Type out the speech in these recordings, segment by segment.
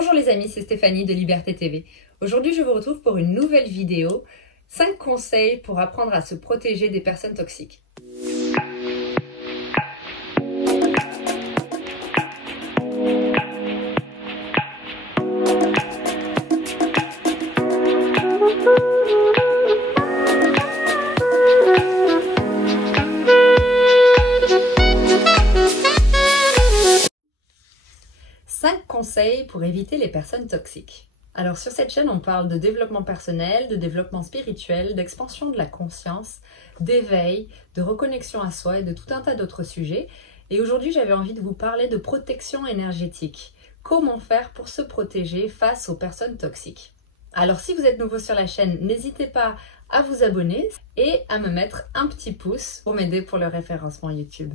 Bonjour les amis, c'est Stéphanie de Liberté TV. Aujourd'hui, je vous retrouve pour une nouvelle vidéo. 5 conseils pour apprendre à se protéger des personnes toxiques. Conseils pour éviter les personnes toxiques. Alors sur cette chaîne, on parle de développement personnel, de développement spirituel, d'expansion de la conscience, d'éveil, de reconnexion à soi et de tout un tas d'autres sujets. Et aujourd'hui, j'avais envie de vous parler de protection énergétique. Comment faire pour se protéger face aux personnes toxiques? Alors si vous êtes nouveau sur la chaîne, n'hésitez pas à vous abonner et à me mettre un petit pouce pour m'aider pour le référencement YouTube.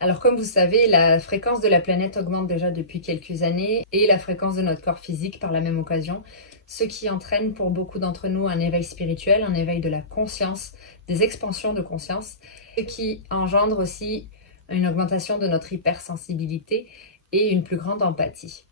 Alors comme vous savez, la fréquence de la planète augmente déjà depuis quelques années et la fréquence de notre corps physique par la même occasion, ce qui entraîne pour beaucoup d'entre nous un éveil spirituel, un éveil de la conscience, des expansions de conscience, ce qui engendre aussi une augmentation de notre hypersensibilité et une plus grande empathie.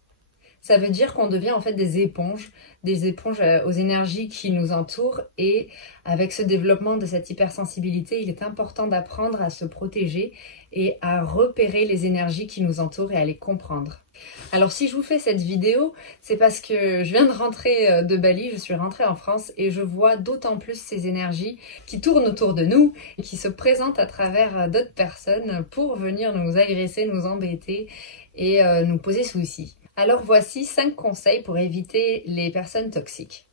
Ça veut dire qu'on devient en fait des éponges aux énergies qui nous entourent, et avec ce développement de cette hypersensibilité, il est important d'apprendre à se protéger et à repérer les énergies qui nous entourent et à les comprendre. Alors si je vous fais cette vidéo, c'est parce que je viens de rentrer de Bali, je suis rentrée en France et je vois d'autant plus ces énergies qui tournent autour de nous et qui se présentent à travers d'autres personnes pour venir nous agresser, nous embêter et nous poser soucis. Alors voici 5 conseils pour éviter les personnes toxiques.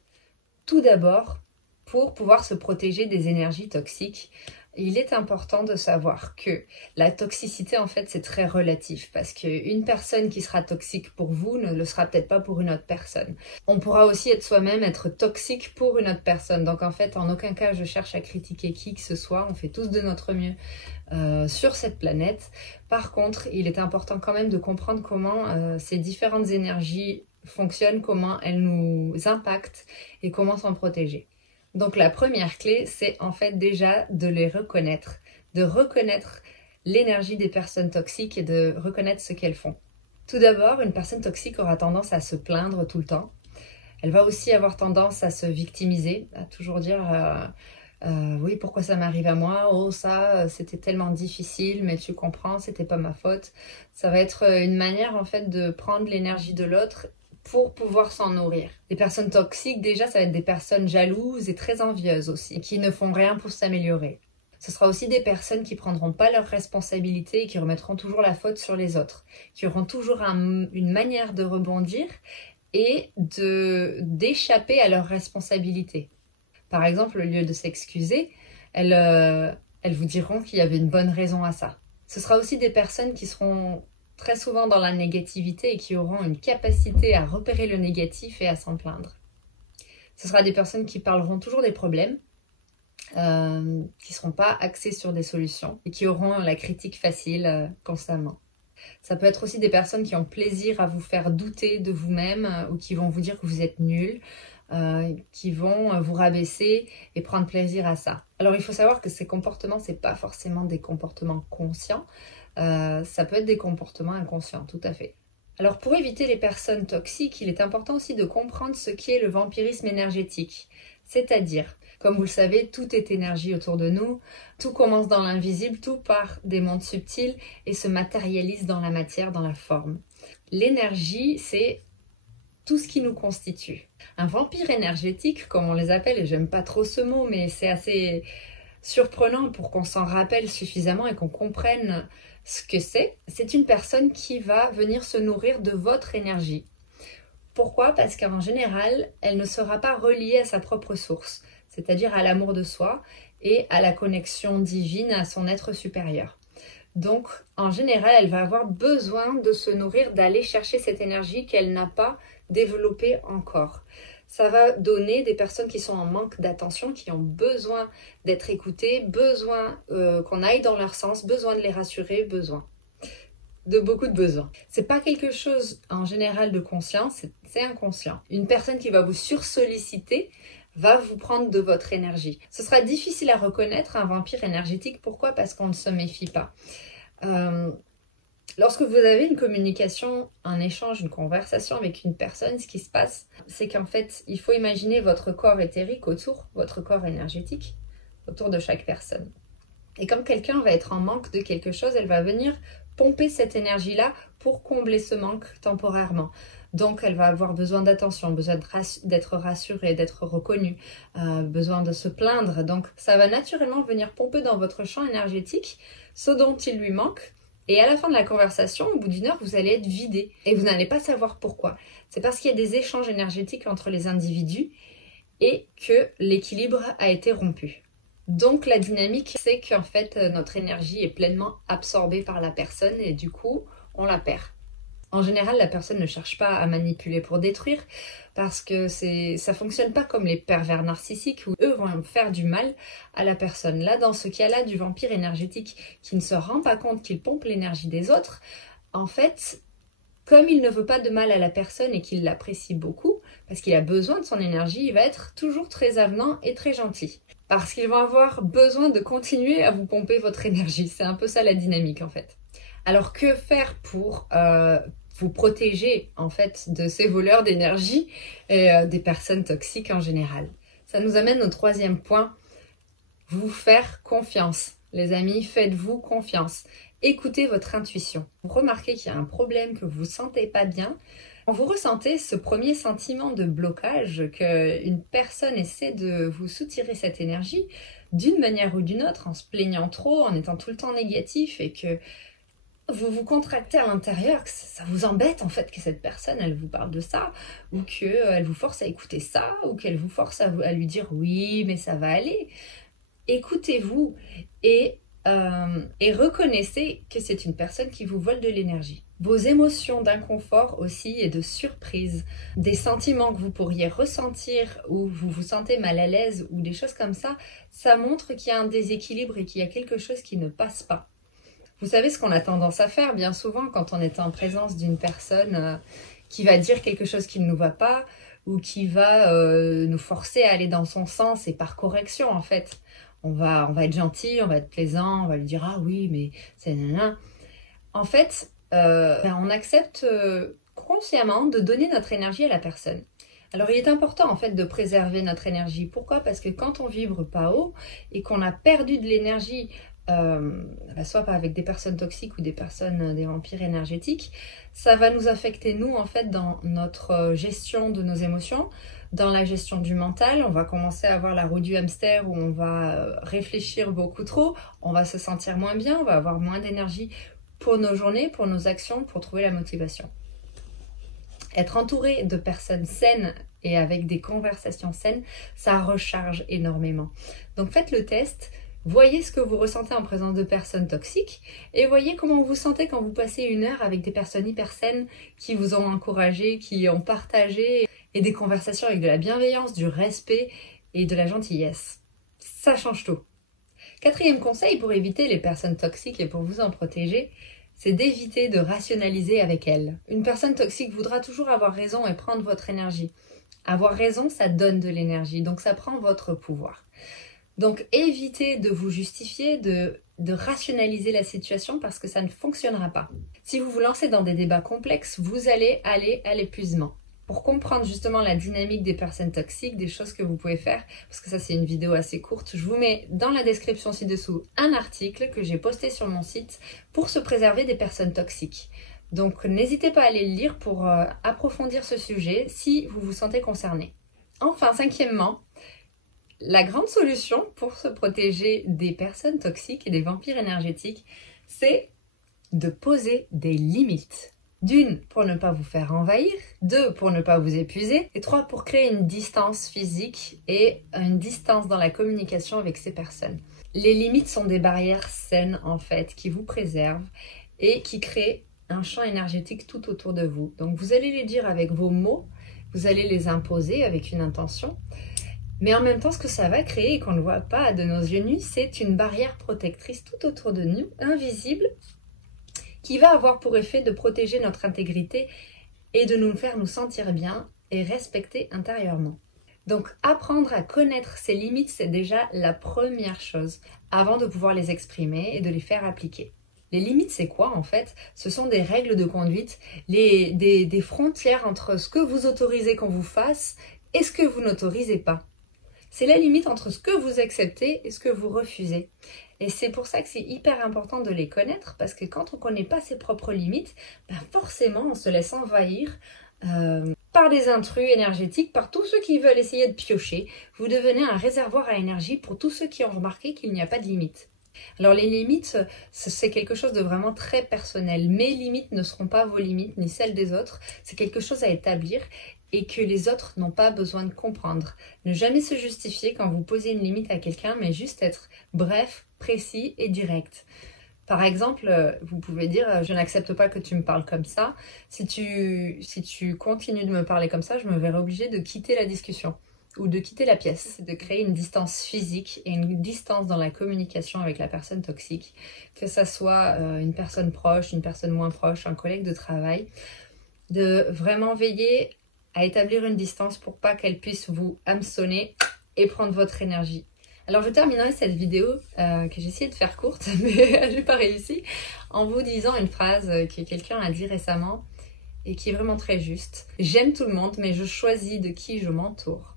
Tout d'abord, pour pouvoir se protéger des énergies toxiques, il est important de savoir que la toxicité, en fait, c'est très relatif, parce qu'une personne qui sera toxique pour vous ne le sera peut-être pas pour une autre personne. On pourra aussi être soi-même, être toxique pour une autre personne. Donc en fait, en aucun cas, je cherche à critiquer qui que ce soit. On fait tous de notre mieux sur cette planète. Par contre, il est important quand même de comprendre comment ces différentes énergies fonctionnent, comment elles nous impactent et comment s'en protéger. Donc la première clé, c'est en fait déjà de les reconnaître, de reconnaître l'énergie des personnes toxiques et de reconnaître ce qu'elles font. Tout d'abord, une personne toxique aura tendance à se plaindre tout le temps. Elle va aussi avoir tendance à se victimiser, à toujours dire oui, pourquoi ça m'arrive à moi? Oh, ça, c'était tellement difficile, mais tu comprends, c'était pas ma faute. Ça va être une manière en fait de prendre l'énergie de l'autre pour pouvoir s'en nourrir. Les personnes toxiques, déjà, ça va être des personnes jalouses et très envieuses aussi, qui ne font rien pour s'améliorer. Ce sera aussi des personnes qui prendront pas leurs responsabilités et qui remettront toujours la faute sur les autres, qui auront toujours une manière de rebondir et d'échapper à leurs responsabilités. Par exemple, au lieu de s'excuser, elles vous diront qu'il y avait une bonne raison à ça. Ce sera aussi des personnes qui seront très souvent dans la négativité et qui auront une capacité à repérer le négatif et à s'en plaindre. Ce sera des personnes qui parleront toujours des problèmes, qui ne seront pas axées sur des solutions et qui auront la critique facile constamment. Ça peut être aussi des personnes qui ont plaisir à vous faire douter de vous-même ou qui vont vous dire que vous êtes nul, qui vont vous rabaisser et prendre plaisir à ça. Alors il faut savoir que ces comportements, c'est pas forcément des comportements conscients, ça peut être des comportements inconscients, tout à fait. Alors pour éviter les personnes toxiques, il est important aussi de comprendre ce qu'est le vampirisme énergétique. C'est-à-dire, comme vous le savez, tout est énergie autour de nous, tout commence dans l'invisible, tout part des mondes subtils et se matérialise dans la matière, dans la forme. L'énergie, c'est tout ce qui nous constitue. Un vampire énergétique, comme on les appelle, et j'aime pas trop ce mot, mais c'est assez surprenant pour qu'on s'en rappelle suffisamment et qu'on comprenne ce que c'est une personne qui va venir se nourrir de votre énergie. Pourquoi? Parce qu'en général, elle ne sera pas reliée à sa propre source, c'est-à-dire à l'amour de soi et à la connexion divine, à son être supérieur. Donc, en général, elle va avoir besoin de se nourrir, d'aller chercher cette énergie qu'elle n'a pas développée encore. Ça va donner des personnes qui sont en manque d'attention, qui ont besoin d'être écoutées, besoin qu'on aille dans leur sens, besoin de les rassurer, besoin de beaucoup de besoins. C'est pas quelque chose en général de conscient, c'est inconscient. Une personne qui va vous sursolliciter va vous prendre de votre énergie. Ce sera difficile à reconnaître un vampire énergétique. Pourquoi? Parce qu'on ne se méfie pas. Lorsque vous avez une communication, un échange, une conversation avec une personne, ce qui se passe, c'est qu'en fait, il faut imaginer votre corps éthérique autour, votre corps énergétique, autour de chaque personne. Et quand quelqu'un va être en manque de quelque chose, elle va venir pomper cette énergie-là pour combler ce manque temporairement. Donc elle va avoir besoin d'attention, besoin d'être rassurée, d'être reconnue, besoin de se plaindre. Donc ça va naturellement venir pomper dans votre champ énergétique ce dont il lui manque. Et à la fin de la conversation, au bout d'une heure, vous allez être vidé. Et vous n'allez pas savoir pourquoi. C'est parce qu'il y a des échanges énergétiques entre les individus et que l'équilibre a été rompu. Donc la dynamique, c'est qu'en fait, notre énergie est pleinement absorbée par la personne et du coup, on la perd. En général, la personne ne cherche pas à manipuler pour détruire parce que ça fonctionne pas comme les pervers narcissiques où eux vont faire du mal à la personne. Là, dans ce cas-là, du vampire énergétique qui ne se rend pas compte qu'il pompe l'énergie des autres, en fait, comme il ne veut pas de mal à la personne et qu'il l'apprécie beaucoup, parce qu'il a besoin de son énergie, il va être toujours très avenant et très gentil. Parce qu'ils vont avoir besoin de continuer à vous pomper votre énergie. C'est un peu ça la dynamique en fait. Alors que faire pour vous protéger en fait de ces voleurs d'énergie et des personnes toxiques en général? Ça nous amène au troisième point, vous faire confiance. Les amis, faites-vous confiance. Écoutez votre intuition. Vous remarquez qu'il y a un problème, que vous ne vous sentez pas bien. Quand vous ressentez ce premier sentiment de blocage, qu'une personne essaie de vous soutirer cette énergie d'une manière ou d'une autre, en se plaignant trop, en étant tout le temps négatif et que vous vous contractez à l'intérieur, que ça vous embête en fait que cette personne elle vous parle de ça, ou qu'elle vous force à écouter ça, ou qu'elle vous force à lui dire oui mais ça va aller. Écoutez-vous et reconnaissez que c'est une personne qui vous vole de l'énergie. Vos émotions d'inconfort aussi et de surprise, des sentiments que vous pourriez ressentir ou vous vous sentez mal à l'aise ou des choses comme ça, ça montre qu'il y a un déséquilibre et qu'il y a quelque chose qui ne passe pas. Vous savez ce qu'on a tendance à faire bien souvent quand on est en présence d'une personne qui va dire quelque chose qui ne nous va pas ou qui va nous forcer à aller dans son sens et par correction en fait. On va être gentil, on va être plaisant, on va lui dire « Ah oui, mais c'est nanana ». En fait, on accepte consciemment de donner notre énergie à la personne. Alors il est important en fait de préserver notre énergie. Pourquoi? Parce que quand on vibre pas haut et qu'on a perdu de l'énergie, soit avec des personnes toxiques ou des vampires énergétiques, ça va nous affecter nous en fait dans notre gestion de nos émotions, dans la gestion du mental. On va commencer à avoir la roue du hamster où on va réfléchir beaucoup trop, on va se sentir moins bien, on va avoir moins d'énergie pour nos journées, pour nos actions, pour trouver la motivation. Être entouré de personnes saines et avec des conversations saines, ça recharge énormément. Donc faites le test. Voyez ce que vous ressentez en présence de personnes toxiques et voyez comment vous vous sentez quand vous passez une heure avec des personnes hyper saines qui vous ont encouragé, qui ont partagé et des conversations avec de la bienveillance, du respect et de la gentillesse. Ça change tout. Quatrième conseil pour éviter les personnes toxiques et pour vous en protéger, c'est d'éviter de rationaliser avec elles. Une personne toxique voudra toujours avoir raison et prendre votre énergie. Avoir raison, ça donne de l'énergie, donc ça prend votre pouvoir. Donc évitez de vous justifier, de rationaliser la situation parce que ça ne fonctionnera pas. Si vous vous lancez dans des débats complexes, vous allez aller à l'épuisement. Pour comprendre justement la dynamique des personnes toxiques, des choses que vous pouvez faire, parce que ça c'est une vidéo assez courte, je vous mets dans la description ci-dessous un article que j'ai posté sur mon site pour se préserver des personnes toxiques. Donc n'hésitez pas à aller le lire pour approfondir ce sujet si vous vous sentez concerné. Enfin, cinquièmement, la grande solution pour se protéger des personnes toxiques et des vampires énergétiques, c'est de poser des limites. D'une, pour ne pas vous faire envahir, deux, pour ne pas vous épuiser, et trois, pour créer une distance physique et une distance dans la communication avec ces personnes. Les limites sont des barrières saines en fait, qui vous préservent et qui créent un champ énergétique tout autour de vous. Donc vous allez les dire avec vos mots, vous allez les imposer avec une intention, mais en même temps, ce que ça va créer et qu'on ne voit pas de nos yeux nus, c'est une barrière protectrice tout autour de nous, invisible, qui va avoir pour effet de protéger notre intégrité et de nous faire nous sentir bien et respecter intérieurement. Donc apprendre à connaître ses limites, c'est déjà la première chose, avant de pouvoir les exprimer et de les faire appliquer. Les limites, c'est quoi en fait? Ce sont des règles de conduite, des frontières entre ce que vous autorisez qu'on vous fasse et ce que vous n'autorisez pas. C'est la limite entre ce que vous acceptez et ce que vous refusez. Et c'est pour ça que c'est hyper important de les connaître, parce que quand on ne connaît pas ses propres limites, forcément on se laisse envahir par des intrus énergétiques, par tous ceux qui veulent essayer de piocher. Vous devenez un réservoir à énergie pour tous ceux qui ont remarqué qu'il n'y a pas de limite. Alors les limites, c'est quelque chose de vraiment très personnel. Mes limites ne seront pas vos limites, ni celles des autres. C'est quelque chose à établir et que les autres n'ont pas besoin de comprendre. Ne jamais se justifier quand vous posez une limite à quelqu'un, mais juste être bref, précis et direct. Par exemple, vous pouvez dire « je n'accepte pas que tu me parles comme ça ». Si tu continues de me parler comme ça, je me verrai obligée de quitter la discussion ou de quitter la pièce. C'est de créer une distance physique et une distance dans la communication avec la personne toxique, que ça soit une personne proche, une personne moins proche, un collègue de travail, de vraiment veiller à établir une distance pour pas qu'elle puisse vous hameçonner et prendre votre énergie. Alors je terminerai cette vidéo que j'ai essayé de faire courte, mais j'ai pas réussi, en vous disant une phrase que quelqu'un a dit récemment et qui est vraiment très juste. J'aime tout le monde, mais je choisis de qui je m'entoure.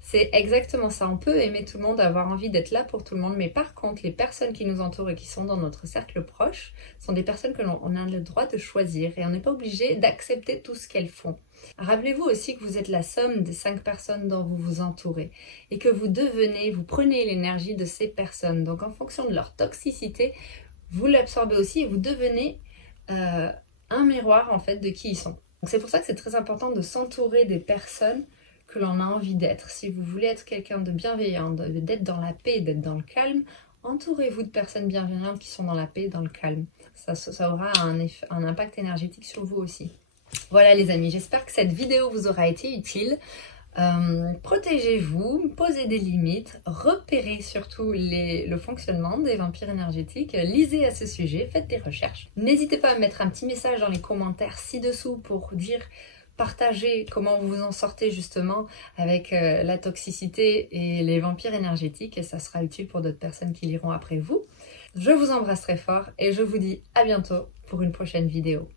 C'est exactement ça, on peut aimer tout le monde, avoir envie d'être là pour tout le monde, mais par contre, les personnes qui nous entourent et qui sont dans notre cercle proche sont des personnes que l'on a le droit de choisir et on n'est pas obligé d'accepter tout ce qu'elles font. Rappelez-vous aussi que vous êtes la somme des 5 personnes dont vous vous entourez et que vous prenez l'énergie de ces personnes. Donc en fonction de leur toxicité, vous l'absorbez aussi et vous devenez un miroir en fait de qui ils sont. Donc c'est pour ça que c'est très important de s'entourer des personnes que l'on a envie d'être. Si vous voulez être quelqu'un de bienveillant, d'être dans la paix, d'être dans le calme, entourez-vous de personnes bienveillantes qui sont dans la paix et dans le calme. Ça aura un impact énergétique sur vous aussi. Voilà les amis, j'espère que cette vidéo vous aura été utile. Protégez-vous, posez des limites, repérez surtout le fonctionnement des vampires énergétiques, lisez à ce sujet, faites des recherches. N'hésitez pas à mettre un petit message dans les commentaires ci-dessous pour partager comment vous vous en sortez justement avec la toxicité et les vampires énergétiques et ça sera utile pour d'autres personnes qui liront après vous. Je vous embrasse très fort et je vous dis à bientôt pour une prochaine vidéo.